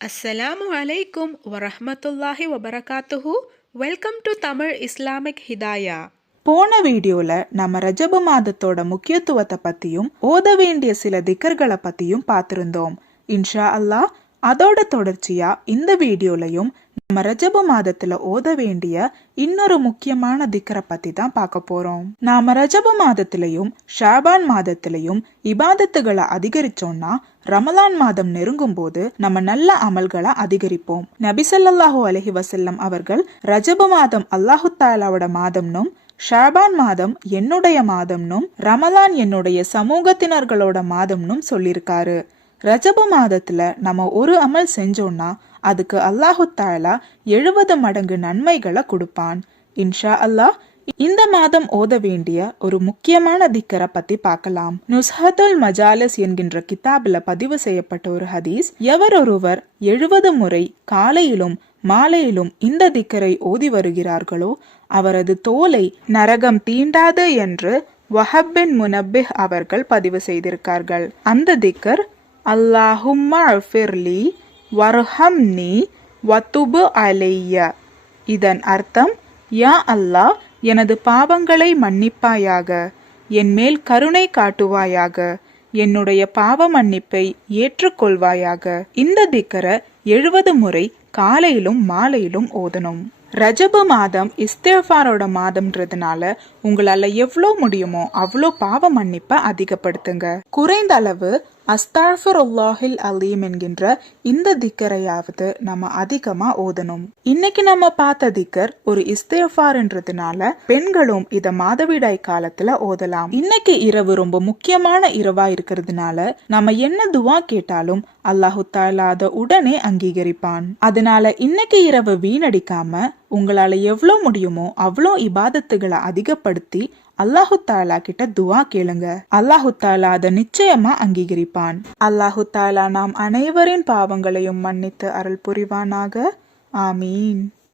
அஸ்ஸலாமு அலைக்கும் வரஹமத்துல்லாஹி வபரகாத்துஹு welcome to Tamil Islamic Hidaya போன வீடியோல நம்ம ரஜப மாதத்தோட முக்கியத்துவத்தை பத்தியும் ஓத வேண்டிய சில திக்கர்களை பத்தியும் பார்த்திருந்தோம். இன்ஷா அல்லாஹ் அதோட தொடர்ச்சியா இந்த வீடியோலையும் நம்ம ரஜப மாதத்துல ஓத வேண்டிய இன்னொரு முக்கியமான திக்கரை பத்தி தான் பார்க்க போறோம். நாம ரஜப மாதத்திலையும் ஷாபான் மாதத்திலையும் இபாதத்துகளை அதிகரிச்சோம்னா ரமலான் மாதம் நெருங்கும் போது நம்ம நல்ல அமல்களை அதிகரிப்போம். நபிசல்லாஹு அலஹி வசல்லம் அவர்கள் ரஜப மாதம் அல்லாஹு தாலாவோட மாதம்னும் ஷாபான் மாதம் என்னுடைய மாதம்னும் ரமலான் என்னுடைய சமூகத்தினர்களோட மாதம்னும் சொல்லியிருக்காரு. ரஜப மாதத்துல நம்ம ஒரு அமல் செஞ்சோம்னா அதுக்கு அல்லாஹு தாலா எழுபது மடங்கு நன்மைகளை கொடுப்பான். இன்ஷா அல்லாஹ் இந்த மாதம் ஓத வேண்டிய ஒரு முக்கியமான திக்கரை பத்தி பார்க்கலாம். நுஸ்ஹத்துல் மஜாலிஸ் என்கின்ற கிதாபில் பதிவு செய்யப்பட்ட ஒரு ஹதீஸ் எவர் ஒருவர் எழுபது முறை காலையிலும் மாலையிலும் இந்த திக்கரை ஓதி வருகிறார்களோ அவரது தோலை நரகம் தீண்டாது என்று வஹப்பின் முனப்பிஹ் அவர்கள் பதிவு செய்திருக்கார்கள். அந்த திக்கர் அல்லாஹும்ம அஃபிர்லி வர்ஹம் நீ வத்துபு அலைய இதன் அர்த்தம் யா அல்லாஹ் எனது பாவங்களை மன்னிப்பாயாக என் மேல் கருணை காட்டுவாயாக என்னுடைய பாவ மன்னிப்பை ஏற்றுக்கொள்வாயாக. இந்த திக்கரை எழுபது முறை காலையிலும் மாலையிலும் ஓதணும். ரஜப மாதம் இஸ்தேஃபாரோட மாதம்ன்றதுனால உங்களால் எவ்வளோ முடியுமோ அவ்வளோ பாவ மன்னிப்பை அதிகப்படுத்துங்க. குறைந்த அளவு அஸ்தாஃபர் அல்லாஹில் அலீம் என்கின்ற இந்த திக்கரையாவது நம்ம அதிகமா ஓதணும். இன்னைக்கு நம்ம பார்த்த திக்கர் ஒரு இஸ்தேஃபார்ன்றதுனால பெண்களும் இத மாதவிடாய் காலத்துல ஓதலாம். இன்னைக்கு இரவு ரொம்ப முக்கியமான இரவா இருக்கிறதுனால நம்ம என்ன துவா கேட்டாலும் அல்லாஹு தாலாத உடனே அங்கீகரிப்பான். அதனால இன்னைக்கு இரவு வீணடிக்காம உங்களால எவ்வளோ முடியுமோ அவ்வளோ இபாதத்துகளை அதிகப்படுத்தி அல்லாஹு தாலா கிட்ட துவா கேளுங்க. அல்லாஹு தாலா அதை நிச்சயமா அங்கீகரிப்பான். அல்லாஹு தாலா நாம் அனைவரின் பாவங்களையும் மன்னித்து அருள் புரிவானாக. ஆமீன்.